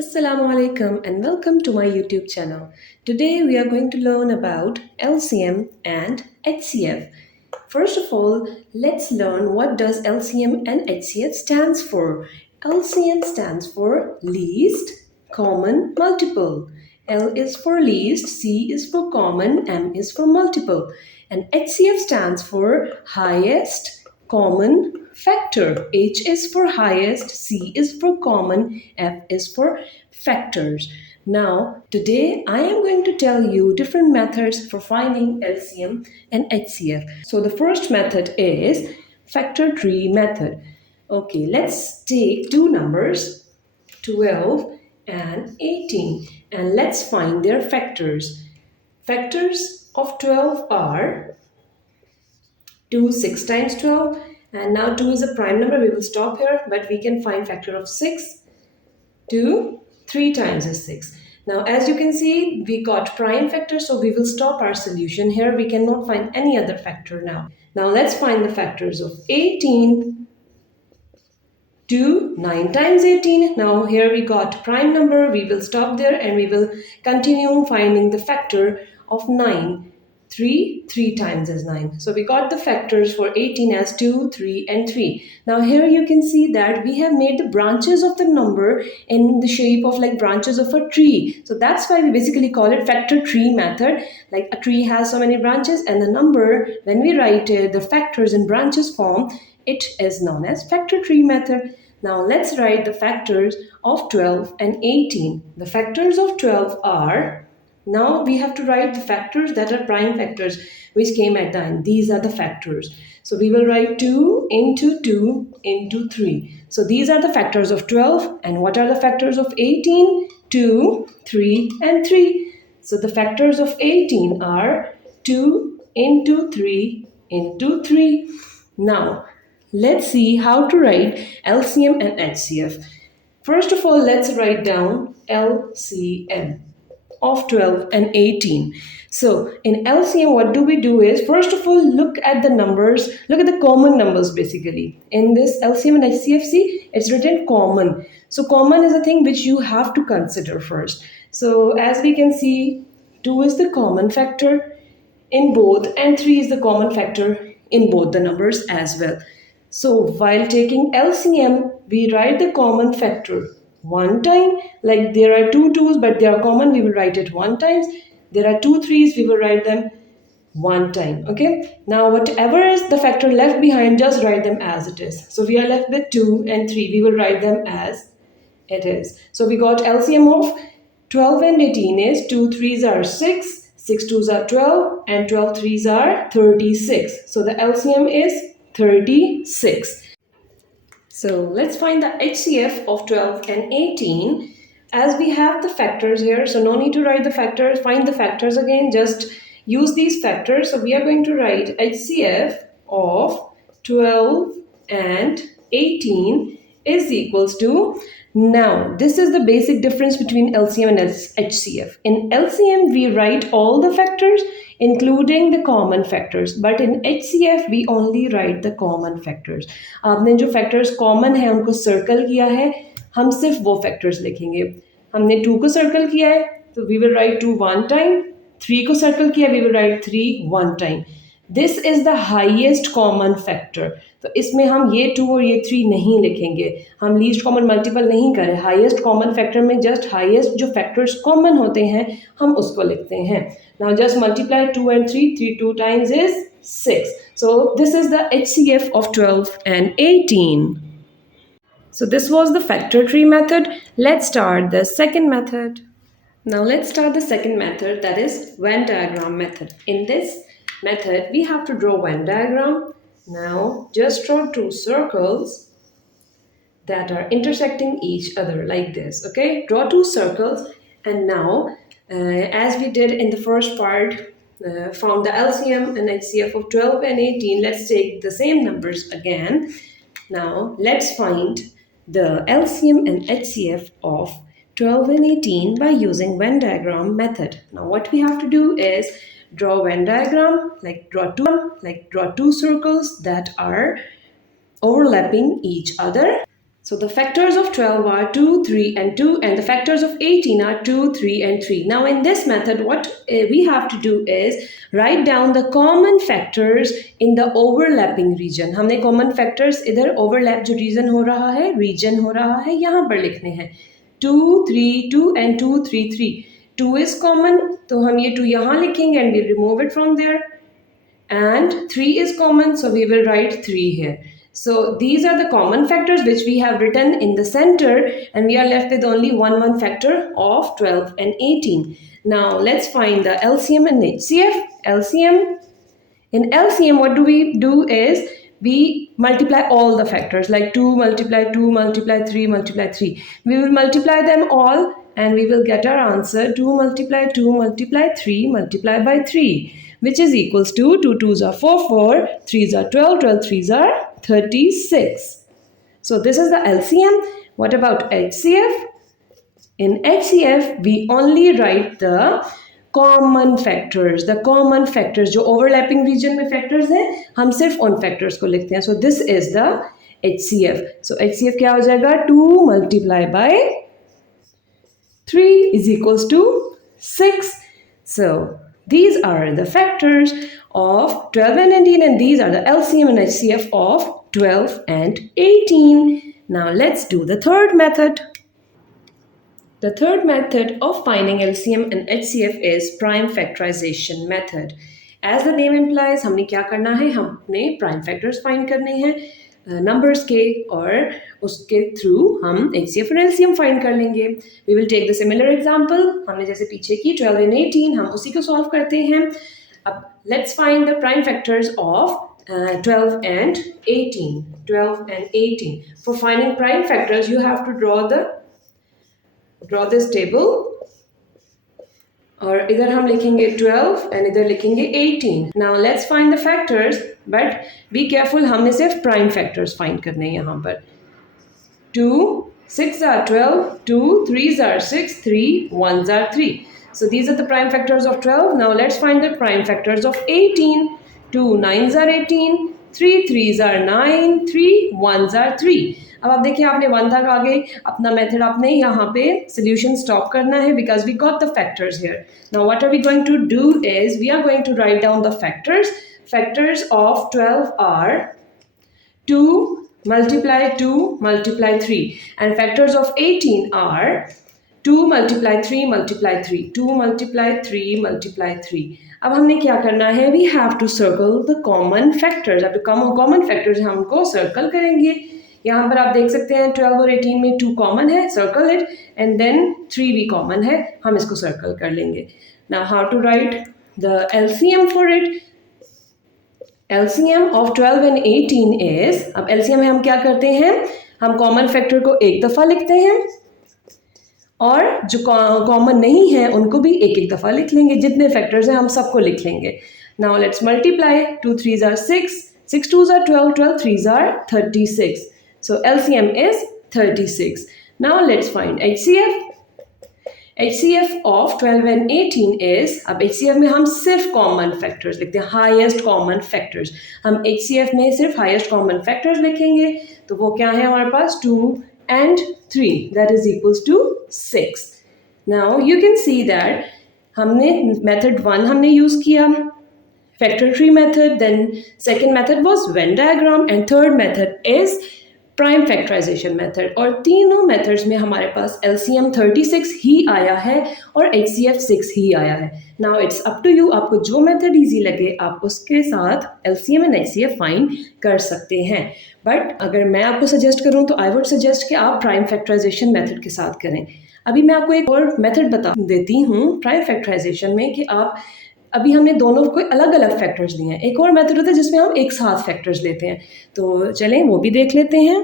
Assalamu alaikum and welcome to my YouTube channel. Today we are going to learn about LCM and HCF. First of all, let's learn what does LCM and HCF stands for. LCM stands for least common multiple. L is for least, C is for common, M is for multiple. And HCF stands for highest common factor. H is for highest, C is for common, F is for factors. Now, today I am going to tell you different methods for finding LCM and HCF. So the first method is factor tree method. Okay, let's take two numbers, 12 and 18, and let's find their factors. Factors of 12 are 2 6 times 12, and now 2 is a prime number. We will stop here, but we can find factor of 6. 2 3 times is 6. Now as you can see, we got prime factor, so we will stop our solution here. We cannot find any other factor now. Now let's find the factors of 18. 2 9 times 18. Now here we got prime number. We will stop there and we will continue finding the factor of 9. 3 times is 9. So we got the factors for 18 as 2, 3 and 3. Now here you can see that we have made the branches of the number in the shape of like branches of a tree. So that's why we basically call it factor tree method. Like a tree has so many branches, and the number, when we write the factors in branches form, it is known as factor tree method. Now let's write the factors of 12 and 18. The factors of 12 are, now we have to write the factors that are prime factors which came at the end. These are the factors. So we will write 2 into 2 into 3. So these are the factors of 12. And what are the factors of 18? 2, 3 and 3. So the factors of 18 are 2 into 3 into 3. Now let's see how to write LCM and HCF. First of all, let's write down LCM of 12 and 18. So in LCM, what do we do is, first of all, look at the numbers, look at the common numbers basically. In this LCM and HCF, see, it's written common. So common is a thing which you have to consider first. So as we can see, 2 is the common factor in both and 3 is the common factor in both the numbers as well. So while taking LCM, we write the common factor one time. Like there are 2 2's but they are common, we will write it one times. There are 2 3's, we will write them one time. Okay, now whatever is the factor left behind, just write them as it is. So we are left with 2 and 3, we will write them as it is. So we got LCM of 12 and 18 is 2 3's are 6, 6 2's are 12, and 12 3's are 36. So the LCM is 36. So let's find the HCF of 12 and 18. As we have the factors here, so no need to write the factors, find the factors again, just use these factors. So we are going to write HCF of 12 and 18 is equals to, now this is the basic difference between LCM and HCF. In LCM, we write all the factors including the common factors, but in HCF we only write the common factors. आपने जो factors common है उनको circle किया है, हम सिर्फ वो factors लिखेंगे. हमने 2 को circle किया है, तो we will write 2 one time. 3 को circle किया, we will write 3 one time. This is the highest common factor. तो इसमें हम ये 2 और ये 3 नहीं लिखेंगे, हम लीस्ट कॉमन मल्टीपल नहीं करें. हाईएस्ट कॉमन फैक्टर में जस्ट हाईएस्ट जो फैक्टर्स कॉमन होते हैं हम उसको लिखते हैं. Now just multiply 2 and 3, 3 2 times is 6. So this is the HCF of 12 and 18. So this was the factor tree method. Let's start the second method. Now let's start the second method, that is Venn diagram method. In this method, we have to draw Venn diagram. Now just draw 2 circles that are intersecting each other like this. Okay, draw 2 circles, and now as we did in the first part, found the LCM and HCF of 12 and 18, let's take the same numbers again. Now let's find the LCM and HCF of 12 and 18 by using Venn diagram method. Now what we have to do is draw Venn diagram, like draw two circles that are overlapping each other. So the factors of 12 are 2, 3 and 2, and the factors of 18 are 2, 3 and 3. Now in this method what we have to do is write down the common factors in the overlapping region. हमने common factors इधर overlap जो region हो रहा है यहाँ पर लिखने हैं 2, 3, 2 and 2, 3, 3. 2 is common, तो हम ये 2 यहाँ लिखेंगे and we remove it from there. And 3 is common, so we will write 3 here. So these are the common factors which we have written in the center, and we are left with only one factor of 12 and 18. Now let's find the LCM and HCF. LCM. In LCM, what do we do is we multiply all the factors, like 2 multiply 2 multiply 3 multiply 3. We will multiply them all and we will get our answer 2 multiply 2 multiply 3 multiply by 3, which is equals to 2 2s are 4, 4, 3s are 12, 12 3s are 36. So this is the LCM. What about HCF? In HCF, we only write the common factors. The common factors जो overlapping region में factors हैं, हम सिर्फ उन factors को लिखते हैं. So this is the HCF. So HCF क्या हो जाएगा? 2 multiply by 3 is equals to 6. So these are the factors of 12 and 18, and these are the LCM and HCF of 12 and 18. Now let's do the third method. The third method of finding LCM and HCF is prime factorization method. As the name implies, हमने क्या करना है? हम अपने prime factors find करने हैं numbers के, और उसके थ्रू हम HCF और LCM find कर लेंगे. We will take the similar example. हमने जैसे पीछे की 12 and 18, हम उसी को solve करते हैं. अब let's find the prime factors of 12 and 18. 12 and 18. For finding prime factors, you have to draw this table, और इधर हम लिखेंगे 12 and इधर लिखेंगे 18. Now let's find the factors, but be careful, हमने सिर्फ prime factors find करने हैं यहाँ पर. 2 6 are 12, 2 3s are 6, 3 1s are 3. So these are the prime factors of 12. Now let's find the prime factors of 18. 2 9s are 18, 3 3s are 9, 3 1s are 3. अब आप देखिए, आपने 1 तक आ गए, अपना मेथड आपने यहाँ पे सोल्यूशन स्टॉप करना है because we got the factors here. Now what are we going to do is we are going to write down the factors. Factors of 12 are 2 multiply 2 multiply 3, and factors of 18 are 2 multiply 3 multiply 3, 2 multiply 3 multiply 3. अब हमने क्या करना है? We have to circle the common factors. अब common factors हम उनको circle करेंगे. यहाँ पर आप देख सकते हैं 12 और 18 में 2 कॉमन है, सर्कल इट, एंड देन 3 भी कॉमन है, हम इसको सर्कल कर लेंगे. Now how to write the LCM for it? LCM of 12 and 18 is, अब LCM में हम क्या करते हैं? हम कॉमन फैक्टर को एक दफ़ा लिखते हैं, और जो कॉमन नहीं है उनको भी एक एक दफ़ा लिख लेंगे. जितने फैक्टर्स हैं हम सबको लिख लेंगे. Now let's multiply. 2 3s are 6, 6 2s are 12, 12 3s are 36. So LCM is 36. Now let's find HCF. HCF of 12 and 18 is, अब HCF में हम सिर्फ कॉमन फैक्टर्स लिखते हैं, हाईएस्ट कॉमन फैक्टर्स. हम HCF में सिर्फ हाईएस्ट कॉमन फैक्टर्स लिखेंगे, तो वो क्या है हमारे पास? 2 and 3, that is equals to 6. Now you can see that हमने method 1 हमने यूज़ किया, factor tree method, then second method was Venn diagram, and third method is prime factorisation method. और तीनों मेथड्स में हमारे पास LCM 36 ही आया है और HCF 6 ही आया है. Now it's up to you, आपको जो मेथड इजी लगे आप उसके साथ LCM and HCF फाइंड कर सकते हैं. बट अगर मैं आपको सजेस्ट करूं तो आई वुड सजेस्ट कि आप प्राइम फैक्टराइजेशन मेथड के साथ करें. अभी मैं आपको एक और मेथड बता देती हूँ प्राइम फैक्टराइजेशन में, कि आप अभी हमने दोनों को अलग अलग फैक्टर्स दिए हैं. एक और मेथड होता है जिसमें हम एक साथ फैक्टर्स लेते हैं, तो चलें वो भी देख लेते हैं.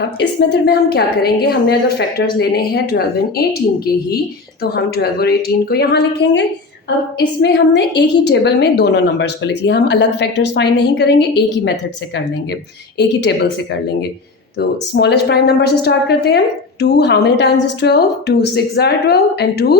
अब इस मेथड में हम क्या करेंगे? हमने अगर फैक्टर्स लेने हैं 12 and 18 के ही, तो हम 12 और 18 को यहाँ लिखेंगे. अब इसमें हमने एक ही टेबल में दोनों नंबर्स को लिख लिया. हम अलग फैक्टर्स फाइंड नहीं करेंगे, एक ही मेथड से कर लेंगे, एक ही टेबल से कर लेंगे. तो स्मॉलेस्ट प्राइम नंबर से स्टार्ट करते हैं. 2 how many times is 12? 2 6 are 12 and 2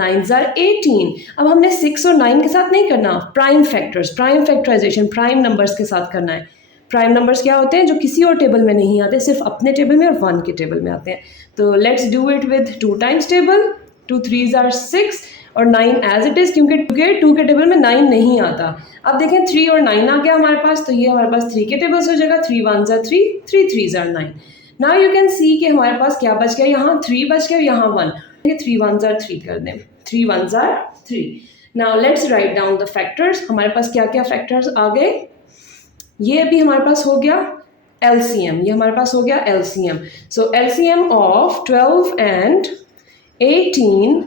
9s are 18. अब हमने 6 और 9 के साथ नहीं करना, prime factors, prime factorization prime numbers के साथ करना है. प्राइम नंबर्स क्या होते हैं जो किसी और टेबल में नहीं आते, सिर्फ अपने टेबल में और 1 के टेबल में आते हैं। तो let's do it with 2 times table. 2 3s are 6 और 9 एज इट इज, क्योंकि 2 के टेबल में 9 नहीं आता। अब देखें 3 और 9 आ गया हमारे पास, तो ये हमारे पास 3 के टेबल से हो जाएगा। 3 1s are 3, 3 3s are 9। Now you can see कि हमारे पास क्या बच गया, यहाँ 3 बच गया, यहाँ 1। 3 1s are 3 कर दें, 3 1s are 3। Now let's write down the factors. हमारे पास क्या क्या फैक्टर्स आ गए, ये अभी हमारे पास हो गया LCM, ये हमारे पास हो गया LCM। So LCM of 12 and 18,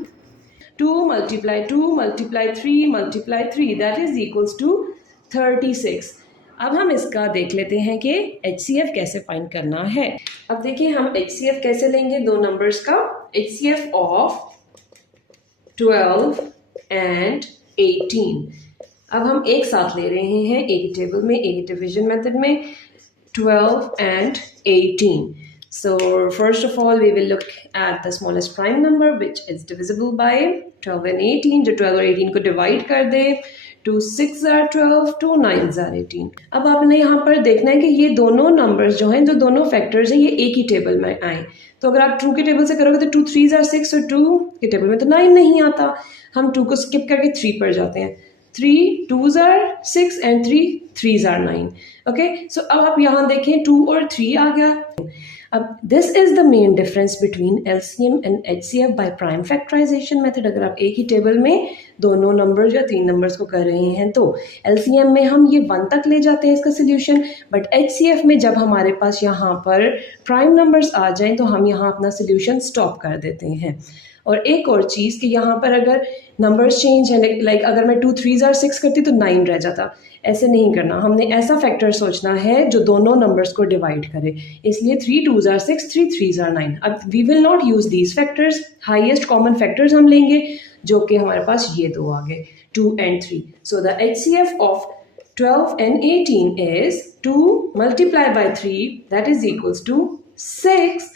2 multiply 2 multiply 3 multiply 3 that is equals to 36। अब हम इसका देख लेते हैं कि HCF कैसे फाइंड करना है। अब देखिए हम HCF कैसे लेंगे दो नंबर्स का। HCF ऑफ 12 and 18, अब हम एक साथ ले रहे हैं, एक ही टेबल में, एक ही डिवीजन मेथड में, 12 and 18। So first of all we will look at the smallest prime number which is divisible by 12 and 18, जो 12 और 18 को डिवाइड कर दे। 2 6s are 12, 2 9s are 18। अब आपने यहाँ पर देखना है कि ये दोनों नंबर्स जो हैं, जो दोनों फैक्टर्स हैं, ये एक ही टेबल में आए। तो अगर आप 2 के टेबल से करोगे तो 2 3s are 6 और 2 के टेबल में तो 9 नहीं आता, हम 2 को स्किप करके 3 पर जाते हैं। 3 2s are 6 and 3 3s are 9। Okay, सो अब आप यहाँ देखें 2 और 3 आ गया। अब this is the main difference between LCM and HCF by prime factorisation method. अगर आप एक ही टेबल में दोनों नंबर्स या 3 नंबर्स को कर रहे हैं तो LCM में हम ये 1 तक ले जाते हैं इसका सोल्यूशन, बट HCF में जब हमारे पास यहाँ पर प्राइम नंबर्स आ जाएं तो हम यहाँ अपना सोल्यूशन स्टॉप कर देते हैं। और एक और चीज़ कि यहाँ पर अगर नंबर्स चेंज है, लाइक अगर मैं 2 3s are 6 करती तो 9 रह जाता, ऐसे नहीं करना। हमने ऐसा फैक्टर सोचना है जो दोनों नंबर्स को डिवाइड करे, इसलिए 3 2s are 6, 3 3s are 9। अब we will not use these factors, highest common factors हम लेंगे जो कि हमारे पास ये दो आ गए, 2 and 3। So the HCF of 12 and 18 is 2 multiplied by 3 that is equals to 6।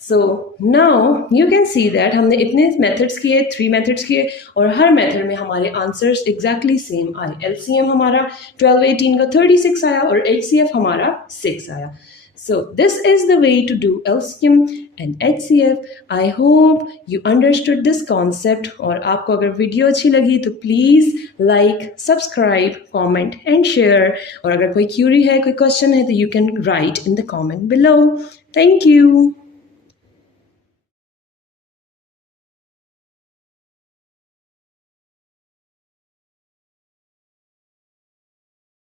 So now you can see that हमने इतने मेथड्स किए, 3 मेथड्स किए, और हर मेथड में हमारे आंसर्स एग्जैक्टली सेम आए। LCM हमारा 12 18 का 36 आया और HCF हमारा 6 आया। So this is the way to do LCM and HCF. I hope you understood this concept। और आपको अगर वीडियो अच्छी लगी तो please like, subscribe, comment and share. और अगर कोई क्यूरी है, कोई क्वेश्चन है तो you can write in the comment below। Thank you।